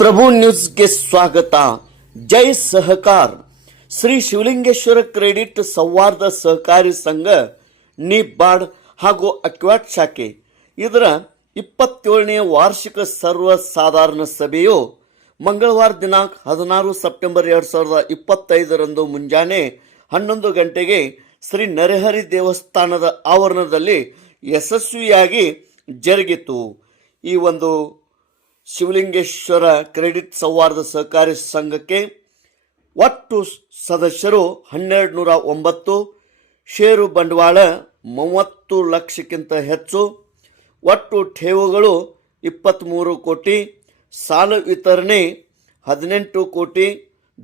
ಪ್ರಭು ನ್ಯೂಸ್ಗೆ ಸ್ವಾಗತ. ಜೈ ಸಹಕಾರ. ಶ್ರೀ ಶಿವಲಿಂಗೇಶ್ವರ ಕ್ರೆಡಿಟ್ ಸೌಹಾರ್ದ ಸಹಕಾರಿ ಸಂಘ ನಿಬ್ಬಾಡ್ ಹಾಗೂ ಅಕ್ವಾಟ್ ಶಾಖೆ. ಇದರ ಇಪ್ಪತ್ತೇಳನೇ ವಾರ್ಷಿಕ ಸರ್ವಸಾಧಾರಣ ಸಭೆಯು ಮಂಗಳವಾರ ದಿನಾಂಕ ಹದಿನಾರು ಸೆಪ್ಟೆಂಬರ್ ಎರಡು ಸಾವಿರದ ಇಪ್ಪತ್ತೈದರಂದು ಮುಂಜಾನೆ ಹನ್ನೊಂದು ಗಂಟೆಗೆ ಶ್ರೀ ನರಹರಿ ದೇವಸ್ಥಾನದ ಆವರಣದಲ್ಲಿ ಯಶಸ್ವಿಯಾಗಿ ಜರುಗಿತು. ಈ ಒಂದು ಶಿವಲಿಂಗೇಶ್ವರ ಕ್ರೆಡಿಟ್ ಸೌಹಾರ್ದ ಸಹಕಾರಿ ಸಂಘಕ್ಕೆ ಒಟ್ಟು ಸದಸ್ಯರು ಹನ್ನೆರಡು ನೂರ ಒಂಬತ್ತು ಷೇರು ಬಂಡವಾಳ ಮೂವತ್ತು ಲಕ್ಷಕ್ಕಿಂತ ಹೆಚ್ಚು, ಒಟ್ಟು ಠೇವುಗಳು ಇಪ್ಪತ್ತ್ಮೂರು ಕೋಟಿ, ಸಾಲ ವಿತರಣೆ ಹದಿನೆಂಟು ಕೋಟಿ,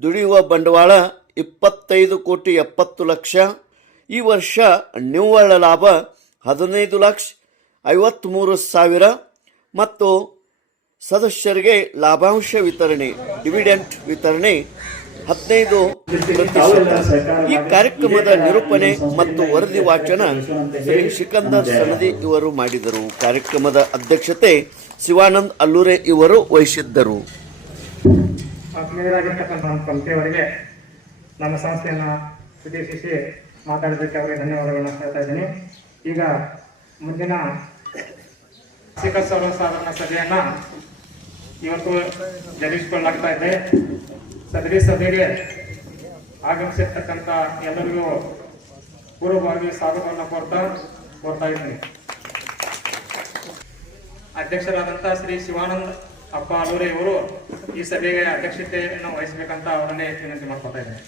ದುಡಿಯುವ ಬಂಡವಾಳ ಇಪ್ಪತ್ತೈದು ಕೋಟಿ ಎಪ್ಪತ್ತು ಲಕ್ಷ, ಈ ವರ್ಷ ನಿವ್ವಳ ಲಾಭ ಹದಿನೈದು ಲಕ್ಷ ಐವತ್ತ್ಮೂರು ಸಾವಿರ ಮತ್ತು ಸದಸ್ಯರಿಗೆ ಲಾಭಾಂಶ ವಿತರಣೆ, ಡಿವಿಡೆಂಟ್ ವಿತರಣೆ, ಹದಿನೈದು ಪ್ರತಿಶತ. ಈ ಕಾರ್ಯಕ್ರಮದ ನಿರೂಪಣೆ ಮತ್ತು ವರದಿ ವಾಚನ ಶ್ರೀ ಸಿಕಂದರ್ ಸನದಿ ಇವರು ಮಾಡಿದರು. ಕಾರ್ಯಕ್ರಮದ ಅಧ್ಯಕ್ಷತೆ ಶಿವಾನಂದ್ ಅಲ್ಲೂರೆ ಇವರು ವಹಿಸಿದ್ದರು. ಸಂಸ್ಥೆಯವರಿಗೆ ನಮ್ಮ ಸಂಸ್ಥೆಯನ್ನು ಉದ್ದೇಶಿಸಿ ಮಾತಾಡೋದಕ್ಕೆ ಅವರಿಗೆ ಧನ್ಯವಾದಗಳನ್ನು ಹೇಳ್ತಾ ಇದ್ದೀನಿ. ಈಗ ಮುಂದಿನ ಸಭೆಯನ್ನ ಇವತ್ತು ಜರುಗಿಸಿಕೊಳ್ಳಾಗ್ತಾ ಇದೆ. ಸದರಿ ಸಭೆಗೆ ಆಗಮಿಸಿರ್ತಕ್ಕಂಥ ಎಲ್ಲರಿಗೂ ಪೂರ್ವಭಾವಿ ಸ್ವಾಗತವನ್ನು ಕೋರ್ತಾ ಕೋರ್ತಾ ಇದ್ದೀನಿ. ಅಧ್ಯಕ್ಷರಾದಂಥ ಶ್ರೀ ಶಿವಾನಂದ್ ಅಪ್ಪ ಅಲೂರೆ ಇವರು ಈ ಸಭೆಗೆ ಅಧ್ಯಕ್ಷತೆಯನ್ನು ವಹಿಸಬೇಕಂತ ಅವರನ್ನೇ ವಿನಂತಿ ಮಾಡ್ಕೊತಾ ಇದ್ದೇನೆ.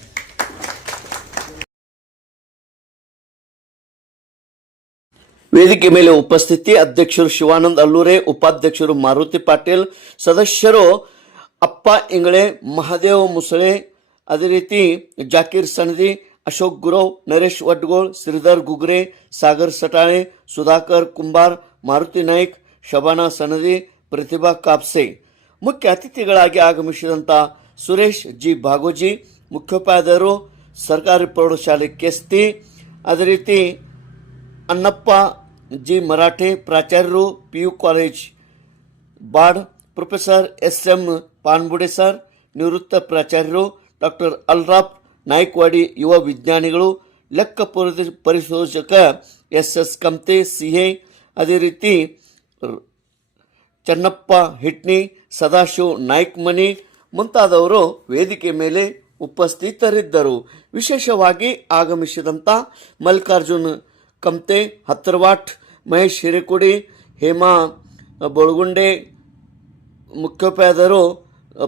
ವೇದಿಕೆ ಮೇಲೆ ಉಪಸ್ಥಿತಿ, ಅಧ್ಯಕ್ಷರು ಶಿವಾನಂದ ಅಲ್ಲೂರೆ, ಉಪಾಧ್ಯಕ್ಷರು ಮಾರುತಿ ಪಾಟೀಲ್, ಸದಸ್ಯರು ಅಪ್ಪ ಇಂಗಳೆ, ಮಹಾದೇವ್ ಮುಸಳೆ, ಅದೇ ರೀತಿ ಜಾಕೀರ್ ಸಣದಿ ಅಶೋಕ್ ಗುರವ್, ನರೇಶ್ ವಡ್ಗೋಳ್ ಶ್ರೀಧರ್ ಗುಗ್ರೆ, ಸಾಗರ್ ಸಟಾಣೆ ಸುಧಾಕರ್ ಕುಂಬಾರ್, ಮಾರುತಿ ನಾಯ್ಕ್, ಶಬಾನಾ ಸನದಿ, ಪ್ರತಿಭಾ ಕಾಪ್ಸೆ. ಮುಖ್ಯ ಅತಿಥಿಗಳಾಗಿ ಆಗಮಿಸಿದಂಥ ಸುರೇಶ್ ಜಿ ಭಾಗೋಜಿ ಮುಖ್ಯೋಪಾಧ್ಯಾಯರು, ಸರ್ಕಾರಿ ಪ್ರೌಢಶಾಲೆ ಕೆಸ್ತಿ, ಅದೇ ರೀತಿ ಅನ್ನಪ್ಪ ಜಿ. ಮರಾಠೆ ಪ್ರಾಚಾರ್ಯರು ಪಿ ಯು ಕಾಲೇಜ್ ಬಾಡ್ professor S. M. Panbude sir, ನಿವೃತ್ತ ಪ್ರಾಚಾರ್ಯರು ಡಾಕ್ಟರ್ ಅಲ್ರಾಫ್ ನಾಯ್ಕವಾಡಿ, ಯುವ ವಿಜ್ಞಾನಿಗಳು, ಲೆಕ್ಕ ಪರಿ- ಪರಿಶೋಧಕ ಎಸ್. ಎಸ್. ಕಮ್ತೆ ಸಿಹೆ ಅದೇ ರೀತಿ ಚನ್ನಪ್ಪ ಹಿಟ್ನಿ, ಸದಾಶಿವ್ ನಾಯ್ಕಮನಿ ಮುಂತಾದವರು ವೇದಿಕೆ ಮೇಲೆ ಉಪಸ್ಥಿತರಿದ್ದರು. ವಿಶೇಷವಾಗಿ ಆಗಮಿಸಿದಂಥ ಮಲ್ಲಿಕಾರ್ಜುನ್ ಕಮ್ತೆ ಹತ್ತರವಾಟ್ ಮಹೇಶ್ ಹಿರೇಕೊಡಿ, ಹೇಮಾ ಬೊಳಗುಂಡೆ, ಮುಖ್ಯೋಪಾಧ್ಯಾಯರು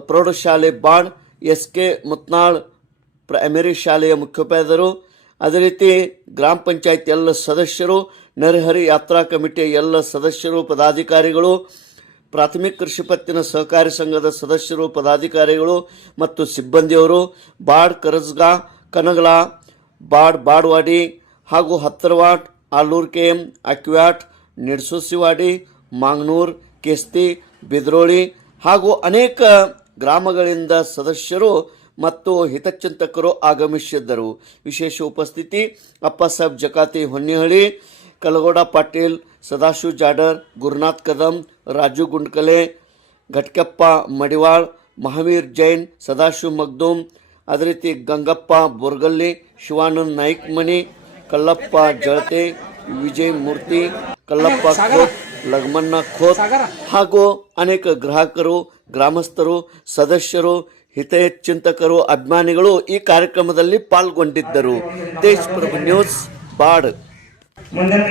ಪ್ರೌಢಶಾಲೆ ಬಾಣ್ ಎಸ್ ಕೆ ಮುತ್ನಾಳ್ ಪ್ರೈಮರಿ ಶಾಲೆಯ ಮುಖ್ಯೋಪಾಧ್ಯಾಯರು. ಅದೇ ರೀತಿ ಗ್ರಾಮ ಪಂಚಾಯತ್ ಎಲ್ಲ ಸದಸ್ಯರು, ನರಹರಿ ಯಾತ್ರಾ ಕಮಿಟಿಯ ಎಲ್ಲ ಸದಸ್ಯರು, ಪದಾಧಿಕಾರಿಗಳು, ಪ್ರಾಥಮಿಕ ಕೃಷಿ ಪತ್ತಿನ ಸಹಕಾರಿ ಸಂಘದ ಸದಸ್ಯರು, ಪದಾಧಿಕಾರಿಗಳು ಮತ್ತು ಸಿಬ್ಬಂದಿಯವರು, ಬಾಡ್ ಕರಜ್ಗಾ ಕನಗಲ, ಬಾಡ್ ಬಾಡ್ವಾಡಿ ಹಾಗೂ ಹತ್ತರವಾಟ್ ಆಲೂರ್ ಕೆಎಂ ಅಕ್ವ್ಯಾಟ್ ನಿಡ್ಸುಸಿವಾಡಿ ಮಾಂಗ್ನೂರ್, ಕೆಸ್ತಿ, ಬಿದ್ರೋಳಿ ಹಾಗೂ ಅನೇಕ ಗ್ರಾಮಗಳಿಂದ ಸದಸ್ಯರು ಮತ್ತು ಹಿತಚಿಂತಕರು ಆಗಮಿಸಿದ್ದರು. ವಿಶೇಷ ಉಪಸ್ಥಿತಿ ಅಪ್ಪಾಸಾಬ್ ಜಕಾತಿ ಹೊನ್ನಿಹಳ್ಳಿ, ಕಲಗೋಡ ಪಾಟೀಲ್, ಸದಾಶಿವ್ ಜಾಡರ್, ಗುರುನಾಥ್ ಕದಂ, ರಾಜು ಗುಂಡ್ಕಲೆ, ಘಟ್ಕಪ್ಪ ಮಡಿವಾಳ್, ಮಹಾವೀರ್ ಜೈನ್, ಸದಾಶಿವ ಮಗ್ದೂಮ್ ಅದೇ ರೀತಿ ಗಂಗಪ್ಪ ಬೋರ್ಗಲ್ಲಿ, ಶಿವಾನಂದ್ ನಾಯ್ಕಮಣಿ ಕಲ್ಲಪ್ಪ ಜಳತೆ ವಿಜಯ್ ಮೂರ್ತಿ ಕಲ್ಲಪ್ಪ ಖೋತ್ ಲಗಮಣ್ಣ ಖೋತ್ ಹಾಗೂ ಅನೇಕ ಗ್ರಾಹಕರು ಗ್ರಾಮಸ್ಥರು ಸದಸ್ಯರು ಹಿತಚಿಂತಕರು ಅಭಿಮಾನಿಗಳು ಈ ಕಾರ್ಯಕ್ರಮದಲ್ಲಿ ಪಾಲ್ಗೊಂಡಿದ್ದರು. ತೇಜ್ ಪ್ರಭು ನ್ಯೂಸ್ ಬಾಡ್. ಮುಂದಿನ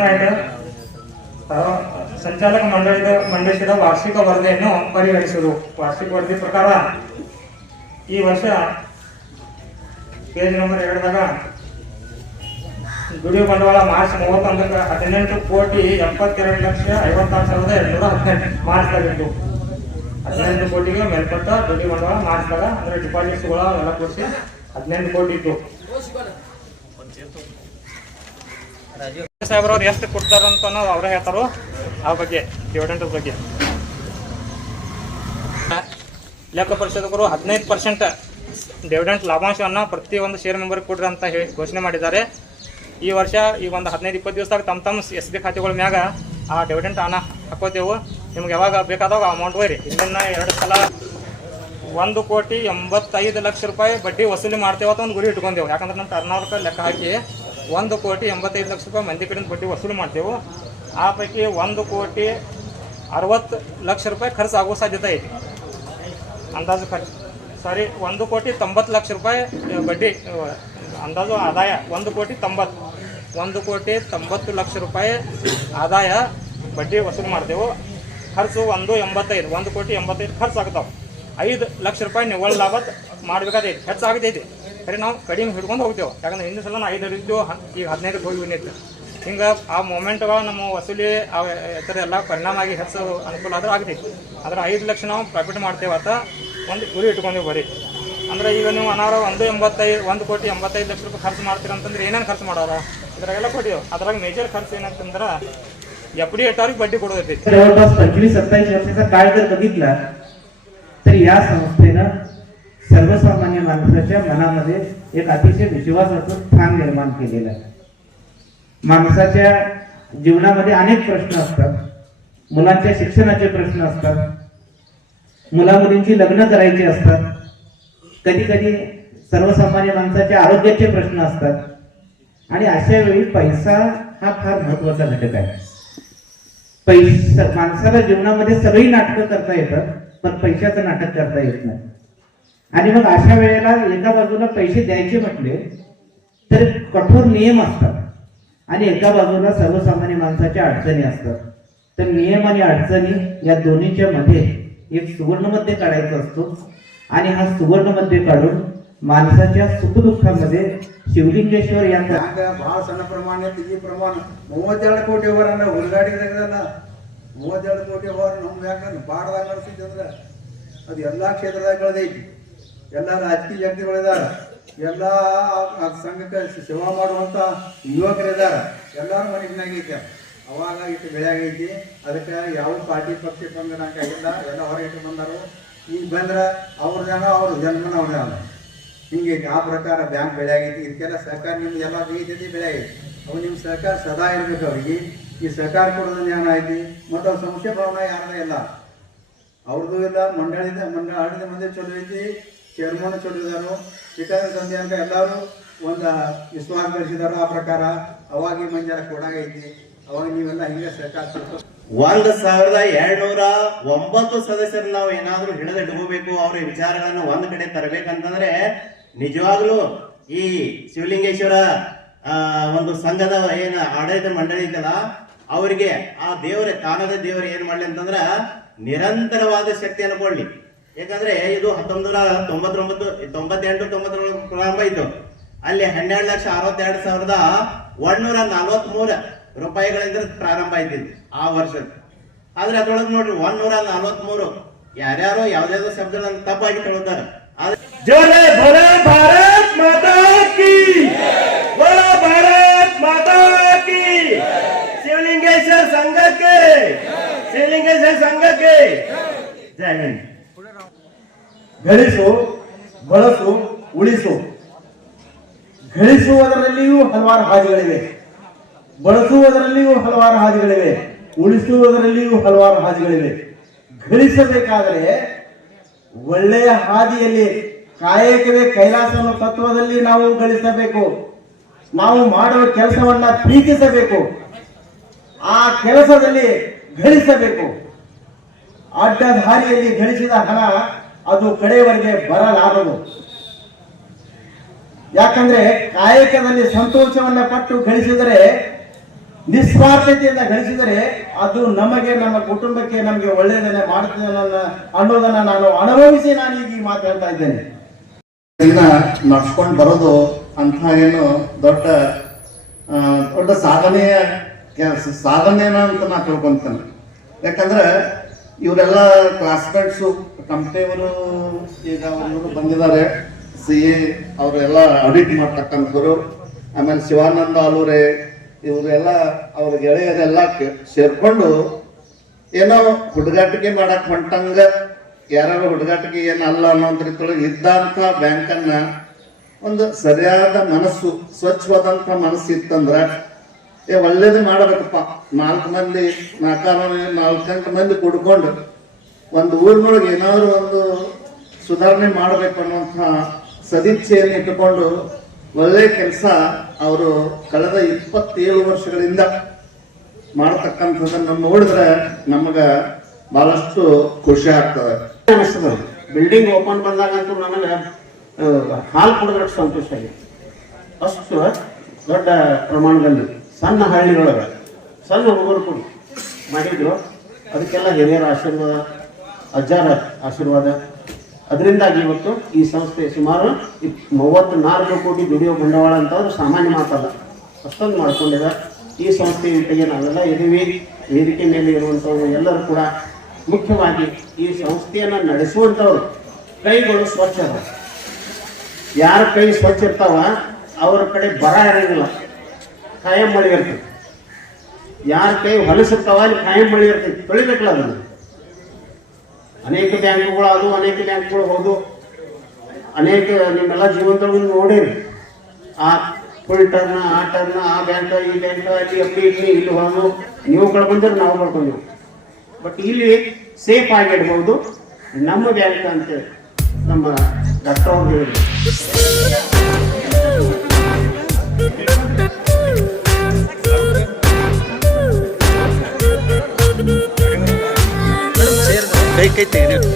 ಸಂಚಾಲಕ ಮಂಡಳಿದ ಮಂಡಿಸಿದ ವಾರ್ಷಿಕ ವರದಿಯನ್ನು ಪರಿಗಣಿಸುವುದು ವಾರ್ಷಿಕ ವರದಿ ಪ್ರಕಾರ ಈ ವರ್ಷ ಪೇಜ್ ನಂಬರ್ ಎರಡದಾಗ ದುಡಿಯೋ ಬಂಡವಾಳ ಮಾರ್ಚ್ ಮೂವತ್ತೊಂದಕ್ಕೆ ಹದಿನೆಂಟು ಕೋಟಿ ಎಪ್ಪತ್ತೆರಡು ಲಕ್ಷ ಐವತ್ತಾರು ಸಾವಿರದ ಎರಡುನೂರ ಹದಿನೆಂಟು ಮಾರ್ಚ್ದಾಗಿತ್ತು ಹದಿನೆಂಟು ಕೋಟಿಗೆ ಮೇಲ್ಪಟ್ಟ ದುಡಿಯೋ ಬಂಡವಾಳ ಮಾರ್ಚ್ದಾಗ ಅಂದ್ರೆ ಡಿಪಾಸಿಟ್ಸ್ಗಳ ಎಲ್ಲ ಕೊಡಿಸಿ ಹದಿನೆಂಟು ಕೋಟಿ ಇತ್ತು ಸಾಹೇಬ್ರವ್ರು ಎಷ್ಟು ಕೊಡ್ತಾರಂತ ಅವ್ರೇ ಹೇಳ್ತಾರೋ ಆ ಬಗ್ಗೆ ಡಿವಿಡೆಂಟ್ ಬಗ್ಗೆ. ಲೆಕ್ಕ ಪರಿಶೋಧಕರು ಹದಿನೈದು ಪರ್ಸೆಂಟ್ ಡಿವಿಡೆಂಟ್ ಲಾಭಾಂಶವನ್ನು ಪ್ರತಿಯೊಂದು ಶೇರ್ ಮೆಂಬರ್ ಕೊಡ್ರಿ ಅಂತ ಹೇಳಿ ಘೋಷಣೆ ಮಾಡಿದ್ದಾರೆ. ಈ ವರ್ಷ ಈ ಒಂದು ಹದಿನೈದು, ಇಪ್ಪತ್ತು ದಿವಸದಾಗ ತಮ್ಮ ತಮ್ಮ ಎಸ್ ಬಿ ಖಾತೆಗಳ ಮ್ಯಾಗ ಆ ಡಿವಿಡೆಂಟ್ ಹಣ ಹಾಕೋತೇವು. ನಿಮ್ಗೆ ಯಾವಾಗ ಬೇಕಾದಾಗ ಅಮೌಂಟ್ ಒಯ್ರಿ ಇದನ್ನ ಎರಡು ಸಲ ಒಂದು ಕೋಟಿ ಎಂಬತ್ತೈದು ಲಕ್ಷ ರೂಪಾಯಿ ಬಡ್ಡಿ ವಸೂಲಿ ಮಾಡ್ತೇವೆ ಅಂತ ಒಂದು ಗುರಿ ಇಟ್ಕೊಂಡೆವು. ಯಾಕಂದ್ರೆ ನಮ್ಮ ಟರ್ನವರ್ಕ ಲೆಕ್ಕ ಹಾಕಿ ಒಂದು ಕೋಟಿ ಎಂಬತ್ತೈದು ಲಕ್ಷ ರೂಪಾಯಿ ಮಂದಿ ಕಡೆಯಿಂದ ಬಡ್ಡಿ ವಸೂಲಿ ಮಾಡ್ತೇವೆ. ಆ ಪೈಕಿ ಒಂದು ಕೋಟಿ ಅರವತ್ತು ಲಕ್ಷ ರೂಪಾಯಿ ಖರ್ಚು ಆಗೋ ಸಾಧ್ಯತೆ ಐತಿ. ಅಂದಾಜು ಖರ್ಚು. ಸಾರಿ, ಒಂದು ಕೋಟಿ ತೊಂಬತ್ತು ಲಕ್ಷ ರೂಪಾಯಿ ಬಡ್ಡಿ, ಅಂದಾಜು ಆದಾಯ ಒಂದು ಕೋಟಿ ತೊಂಬತ್ತು. ಒಂದು ಕೋಟಿ ತೊಂಬತ್ತು ಲಕ್ಷ ರೂಪಾಯಿ ಆದಾಯ ಬಡ್ಡಿ ವಸೂಲಿ ಮಾಡ್ತೇವೆ. ಖರ್ಚು ಒಂದು ಎಂಬತ್ತೈದು, ಒಂದು ಕೋಟಿ ಎಂಬತ್ತೈದು ಖರ್ಚು ಆಗ್ತಾವೆ. ಐದು ಲಕ್ಷ ರೂಪಾಯಿ ನಿವ್ವಳ ಲಾಭ ಮಾಡಬೇಕಾದೈತಿ, ಹೆಚ್ಚಾಗತೈತಿ. ಸರಿ, ನಾವು ಕಡಿಮೆ ಹಿಡ್ಕೊಂಡು ಹೋಗ್ತೇವೆ. ಯಾಕಂದ್ರೆ ಹಿಂದಿನ ಸಲ ನಾವು ಐದು ಇದ್ದೆವು ಈಗ ಹದಿನೈದು ಹೋಗಿ ಬಂದಿತ್ತು ಹಿಂಗೆ ಆ ಮೂಮೆಂಟ್ಗಳು ನಮ್ಮ ವಸೂಲಿ, ಆ ಥರ ಎಲ್ಲ ಪರಿಣಾಮ ಆಗಿ ಹೆಚ್ಚು ಅನುಕೂಲ ಆದ್ರೆ ಆಗ್ತೈತಿ. ಆದ್ರೆ ಐದು ಲಕ್ಷ ನಾವು ಪ್ರಾಫಿಟ್ ಮಾಡ್ತೇವೆ ಅಂತ ಒಂದು ಗುರಿ ಇಟ್ಕೊಂಡೇವೆ ಬರೀ. ಅಂದ್ರೆ ಈಗ ನೀವು ಅನಾರ ಒಂದು ಎಂಬತ್ತೈದು ಒಂದು ಕೋಟಿ ಎಂಬತ್ತೈದು ಲಕ್ಷ ರೂಪಾಯಿ ಖರ್ಚು ಮಾಡ್ತೀರಂತಂದ್ರೆ ಏನೇನು ಖರ್ಚು ಮಾಡೋರ ಇದ್ರಾಗೆಲ್ಲ ಕೊಟ್ಟಿವಿ ಅದ್ರಾಗ ಮೇಜರ್ ಖರ್ಚು ಏನಂತಂದ್ರೆ ಎಫ್ ಡಿ ಅವ್ರಿಗೆ ಬಡ್ಡಿ ಕೊಡೋದೈತಿ जवळपास पंचवीस सत्तावीस वर्षाचा काळ जर बघितला तर या संस्थेनं सर्वसामान्य माणसाच्या मनामध्ये एक अतिशय विश्वासाचं स्थान निर्माण केलेलं आहे माणसाच्या जीवनामध्ये अनेक प्रश्न असतात मुलांच्या शिक्षणाचे प्रश्न असतात मुला मुलींची लग्न करायची असतात कधी कधी सर्वसामान्य माणसाच्या आरोग्याचे प्रश्न असतात आणि अशा वेळी पैसा हा फार महत्त्वाचा घटक आहे. पैसा माणसाला जीवनामध्ये सगळी नाटकं करता येतात पण पैशाचं नाटक करता येत नाही. आणि मग अशा वेळेला एका बाजूला पैसे द्यायचे म्हटले तर कठोर नियम असतात. आणि एका बाजूला सर्वसामान्य माणसाच्या अडचणी असतात. तर नियम आणि अडचणी या दोन्हीच्या मध्ये एक सुवर्णमध्ये काढायचा असतो. आणि हा सुवर्णमध्ये काढून माणसाच्या सुखदुःखामध्ये ಶಿವಲಿಂಗೇಶ್ವರ ಎಂತ ಆಗ ಬಹಳ ಸಣ್ಣ ಪ್ರಮಾಣ ಈ ಪ್ರಮಾಣ. ಮೂವತ್ತೆರಡು ಕೋಟಿ ಓವರ್ ಅಂದ್ರೆ ತೆಗೆದಲ್ಲ. ಮೂವತ್ತೆರಡು ಕೋಟಿ ಓವರ್ ನಮ್ಗೆ ಯಾಕಂದ್ರೆ ಬಾಡದಾಗ ಅನಿಸ್ತೈತಿ ಅಂದ್ರೆ ಅದು ಎಲ್ಲ ಕ್ಷೇತ್ರದಾಗ ಕಳೆದೈತಿ ಎಲ್ಲ ರಾಜಕೀಯ ವ್ಯಕ್ತಿಗಳಿದಾರ ಎಲ್ಲ ಸಂಘಕ್ಕೆ ಸೇವಾ ಮಾಡುವಂಥ ಯುವಕರಿದಾರ ಎಲ್ಲರ ಮನಸ್ಸಿನಾಗೈತೆ ಅವಾಗ ಇಟ್ಟು ಬೆಳೆಯಾಗೈತಿ ಅದಕ್ಕೆ ಯಾವ ಪಾರ್ಟಿ ಪಕ್ಷ ಬಂದ ಎಲ್ಲ ಹೊರಗೆ ಬಂದರು. ಈಗ ಬಂದ್ರೆ ಅವ್ರ ಜನ, ಅವ್ರ ಜನ್ಮನ ಅವ್ರ ಹಿಂಗೆ ಆ ಪ್ರಕಾರ ಬ್ಯಾಂಕ್ ಬೆಳೆ ಆಗೈತಿ, ಇದಕ್ಕೆಲ್ಲ ಸರ್ಕಾರ ನಿಮ್ಗೆ ಎಲ್ಲ ಬೇಯ್ತೈತಿ ಬೆಳೆ ಆಗೈತಿ. ಅವು ನಿಮ್ಮ ಸರ್ಕಾರ ಸದಾ ಇರಬೇಕು ಅವ್ರಿಗೆ. ಈ ಸಹಕಾರ ಕೊಡೋದ್ರಿಂದ ಐತಿ ಮತ್ತು ಅವ್ರ ಸಂಶಯ ಭಾವನೆ ಯಾರದ? ಇಲ್ಲ ಅವ್ರದ್ದು ಇಲ್ಲ, ಮಂಡಳಿದ ಮಂಡಳ ಆಡಳಿತ ಮಂದಿ ಚಲೋ ಐತಿ ಚೇರ್ಮನ್ ಚಲೋ ಇದ್ದಾರೋ ಪಿತಾದ ತಂದೆ ಅಂತ ಎಲ್ಲರೂ ಒಂದು ವಿಶ್ವಾಸ ಆ ಪ್ರಕಾರ. ಅವಾಗ ಈ ಮಂಜಾರ ಕೊಡಾಗೈತಿ. ಅವಾಗ ನೀವೆಲ್ಲ ಹಿಂಗೆ ಸರ್ಕಾರ ಒಂದ್ ಸಾವಿರದ ಎರಡ್ನೂರ ಒಂಬತ್ತು ಸದಸ್ಯರು ನಾವು ಏನಾದ್ರೂ ಹಿಡಿದಿಟ್ಕೋಬೇಕು, ಅವ್ರ ವಿಚಾರಗಳನ್ನ ಒಂದ್ ಕಡೆ ತರಬೇಕಂತಂದ್ರೆ ನಿಜವಾಗ್ಲೂ ಈ ಶಿವಲಿಂಗೇಶ್ವರ ಒಂದು ಸಂಘದ ಏನ ಆಡಳಿತ ಮಂಡಳಿ ಇದೆಯಲ್ಲ ಅವರಿಗೆ ಆ ದೇವರ ಕಾಣದ ದೇವರು ಏನ್ ಮಾಡ್ಲಿ ಅಂತಂದ್ರ ನಿರಂತರವಾದ ಶಕ್ತಿಯನ್ನು ಕೊಡ್ಲಿ. ಯಾಕಂದ್ರೆ ಇದು ಹತ್ತೊಂಬತ್ತು ನೂರ ತೊಂಬತ್ತೊಂಬತ್ತು, ತೊಂಬತ್ತೆಂಟು ತೊಂಬತ್ತೊಂಬತ್ತು ಪ್ರಾರಂಭ ಇತ್ತು ಅಲ್ಲಿ ಹನ್ನೆರಡು ಲಕ್ಷ ಅರವತ್ತೆರಡು ಸಾವಿರದ ಒಂದೂರ ನಲವತ್ಮೂರ ರೂಪಾಯಿಗಳಿಂದ ಪ್ರಾರಂಭ ಆಯ್ತಿದ್ದು ಆ ವರ್ಷ ಆದ್ರೆ ಅದ್ರೊಳಗೆ ನೋಡ್ರಿ ಒಂದೂರ ನಲವತ್ಮೂರು. ಯಾರ್ಯಾರೋ ಯಾವ್ದಾದ್ರು ಶಬ್ದ ತಪ್ಪಾಗಿ ಕೇಳುತ್ತಾರೆ. ಆದ್ರೆ ಜೋರೆ ಭರೆ ಭಾರತ್ ಮಾತಾ ಕಿ ಬಲ ಭಾರತ್ ಮಾತಾ ಕಿ ಶಿವಲಿಂಗೇಶ್ವರ ಸಂಘಕ್ಕೆ ಶಿವಲಿಂಗೇಶ್ವರ ಸಂಘಕ್ಕೆ ಜಯ. ಹಿಂದ್. ಗಳಿಸು, ಬಳಸು, ಉಳಿಸು. ಗಳಿಸುವುದರಲ್ಲಿಯೂ ಹಲವಾರು ಹಾದಿಗಳಿವೆ. ಬಳಸುವುದರಲ್ಲಿಯೂ ಹಲವಾರು ಹಾದಿಗಳಿವೆ. ಉಳಿಸುವುದರಲ್ಲಿಯೂ ಹಲವಾರು ಹಾದಿಗಳಿವೆ. ಗಳಿಸಬೇಕಾದರೆ ಒಳ್ಳೆಯ ಹಾದಿಯಲ್ಲಿ ಕಾಯಕವೇ ಕೈಲಾಸ ಅನ್ನೋ ತತ್ವದಲ್ಲಿ ನಾವು ಗಳಿಸಬೇಕು. ನಾವು ಮಾಡುವ ಕೆಲಸವನ್ನ ಪ್ರೀತಿಸಬೇಕು. ಆ ಕೆಲಸದಲ್ಲಿ ಗಳಿಸಬೇಕು. ಅಡ್ಡ ದಾರಿಯಲ್ಲಿ ಗಳಿಸಿದ ಹಣ ಅದು ಕಡೆಯವರೆಗೆ ಬರಲಾರದು. ಯಾಕಂದ್ರೆ ಕಾಯಕದಲ್ಲಿ ಸಂತೋಷವನ್ನ ಪಟ್ಟು ಗಳಿಸಿದರೆ, ನಿಸ್ವಾರ್ಥತೆಯಿಂದ ಗಳಿಸಿದರೆ ಅದು ನಮಗೆ, ನಮ್ಮ ಕುಟುಂಬಕ್ಕೆ ನಮಗೆ ಒಳ್ಳೆಯದನ್ನೇ ಮಾಡುತ್ತದೆ ಅನ್ನೋದನ್ನ- ನಾನು ಅನುಭವಿಸಿ ನಾನು ಈಗ ಈ ಮಾತು ಹೇಳ್ತಾ ಇದ್ದೇನೆ. ಇದನ್ನ ನಡ್ಸ್ಕೊಂಡು ಬರೋದು ಅಂತ ಏನು ದೊಡ್ಡ ದೊಡ್ಡ ಸಾಧನೆಯ ಕೆಲಸ, ಸಾಧನೆನ ಅಂತ ನಾ ತಿಳ್ಕೊಂತೇನೆ. ಯಾಕಂದ್ರೆ ಇವರೆಲ್ಲ ಕ್ಲಾಸ್ಮೇಟ್ಸು ಕಂಪ್ನಿಯವರು ಈಗ ಅವರು ಬಂದಿದ್ದಾರೆ. ಸಿ ಎ ಅವರೆಲ್ಲ ಆಡಿಟ್ ಮಾಡ್ತಕ್ಕಂಥವ್ರು, ಆಮೇಲೆ ಶಿವಾನಂದ ಆಲೂರೆ, ಇವರೆಲ್ಲ ಅವ್ರ ಗೆಳೆಯರೆಲ್ಲ ಸೇರ್ಕೊಂಡು ಏನೋ ಹುಡುಗಾಟಿಕೆ ಮಾಡಕ್ ಹೊಂಟಂಗ ಯಾರು ಹುಡುಗಾಟಕ್ಕೆ ಏನಲ್ಲ ಅನ್ನೋ ರೀತಿಯೊಳಗೆ ಇದ್ದಂಥ ಬ್ಯಾಂಕನ್ನ ಒಂದು ಸರಿಯಾದ ಮನಸ್ಸು, ಸ್ವಚ್ಛವಾದಂಥ ಮನಸ್ಸು ಇತ್ತಂದ್ರೆ ಏ, ಒಳ್ಳೇದು ಮಾಡಬೇಕಪ್ಪ. ನಾಲ್ಕು ಮಂದಿ, ನಾಲ್ಕಾರು ನಾಲ್ಕೆಂಟು ಮಂದಿ ಕುಡ್ಕೊಂಡು ಒಂದು ಊರಿನೊಳಗೆ ಏನಾದ್ರು ಒಂದು ಸುಧಾರಣೆ ಮಾಡಬೇಕು ಅನ್ನುವಂಥ ಸದಿಚ್ಛೆಯನ್ನು ಇಟ್ಟುಕೊಂಡು ಒಳ್ಳೆ ಕೆಲಸ ಅವರು ಕಳೆದ ಇಪ್ಪತ್ತೇಳು ವರ್ಷಗಳಿಂದ ಮಾಡತಕ್ಕಂಥದ್ದನ್ನು ನೋಡಿದ್ರೆ ನಮಗ ಬಹಳಷ್ಟು ಖುಷಿ ಆಗ್ತದೆ. ಅನಿಸ್ತದೆ. ಬಿಲ್ಡಿಂಗ್ ಓಪನ್ ಬಂದಾಗಂತೂ ನನಗೆ ಹಾಲು ಕುಡಿದ್ರೆ ಸಂತೋಷ ಆಗಿದೆ. ಅಷ್ಟು ದೊಡ್ಡ ಪ್ರಮಾಣದಲ್ಲಿ, ಸಣ್ಣ ಹಳ್ಳಿಯೊಳಗೆ, ಸಣ್ಣ ಹುಡುಗರು ಕೂಡ ಮಾಡಿದ್ರು. ಅದಕ್ಕೆಲ್ಲ ಹಿರಿಯರ ಆಶೀರ್ವಾದ, ಅಜ್ಜಾರ ಆಶೀರ್ವಾದ. ಅದರಿಂದಾಗಿ ಇವತ್ತು ಈ ಸಂಸ್ಥೆ ಸುಮಾರು ಮೂವತ್ತು ನಾಲ್ಕು ಕೋಟಿ ದುಡಿಯೋ ಬಂಡವಾಳ ಅಂತಂದ್ರೆ ಸಾಮಾನ್ಯ ಮಾತಲ್ಲ. ಅಷ್ಟೊಂದು ಮಾಡ್ಕೊಂಡಿದೆ. ಈ ಸಂಸ್ಥೆ ಜೊತೆಗೆ ನಾವೆಲ್ಲ ಇದೀವಿ ವೇದಿಕೆ ಮೇಲೆ ಇರುವಂಥವ್ರು ಎಲ್ಲರೂ ಕೂಡ ಮುಖ್ಯವಾಗಿ ಈ ಸಂಸ್ಥೆಯನ್ನು ನಡೆಸುವಂಥವ್ರು ಕೈಗಳು ಸ್ವಚ್ಛ ಅದ ಯಾರ ಕೈ ಸ್ವಚ್ಛ ಇರ್ತಾವ, ಅವ್ರ ಕಡೆ ಬರ ಇರಂಗಿಲ್ಲ. ಕಾಯಂ ಮಳೆ ಇರ್ತೈತಿ. ಯಾರ ಕೈ ಹೊಲಸಿರ್ತಾವ, ಅಲ್ಲಿ ಕಾಯಂ ಮಳೆ ಇರ್ತೈತಿ. ತೊಳಿಬೇಕಲ್ಲ ಅದನ್ನು. ಅನೇಕ ಬ್ಯಾಂಕ್ಗಳು ಅದು, ಅನೇಕ ಬ್ಯಾಂಕ್ಗಳು ಹೌದು. ಅನೇಕ ನಿಮ್ಮೆಲ್ಲ ಜೀವನದೊಳಗೆ ನೋಡಿರಿ. ಆ ಫುಲ್ ಟರ್ನ್ ಆ ಟರ್ನ್ ಆ ಬ್ಯಾಂಕ್ ಈ ಬ್ಯಾಂಕ್ ಅಲ್ಲಿ ಎಫ್ ಇಲ್ಲಿ ಇಲ್ಲಿ ಹೋಗು ನೀವು ಕಳ್ಕೊಂಡ್ರೆ ನಾವು ಕಳ್ಕೊಂಡ್ವಿ. ಬಟ್ ಇಲ್ಲಿ ಸೇಫ್ ಆಗಿ ಇಡ್ಬೋದು ನಮ್ಮ ಬ್ಯಾಂಕ್ ಅಂತ ನಮ್ಮ ಡಾಕ್ಟರ್ ಅವ್ರು ಹೇಳಿದ್ರು. ಕೈ ಕೈ ತೆಗೆದು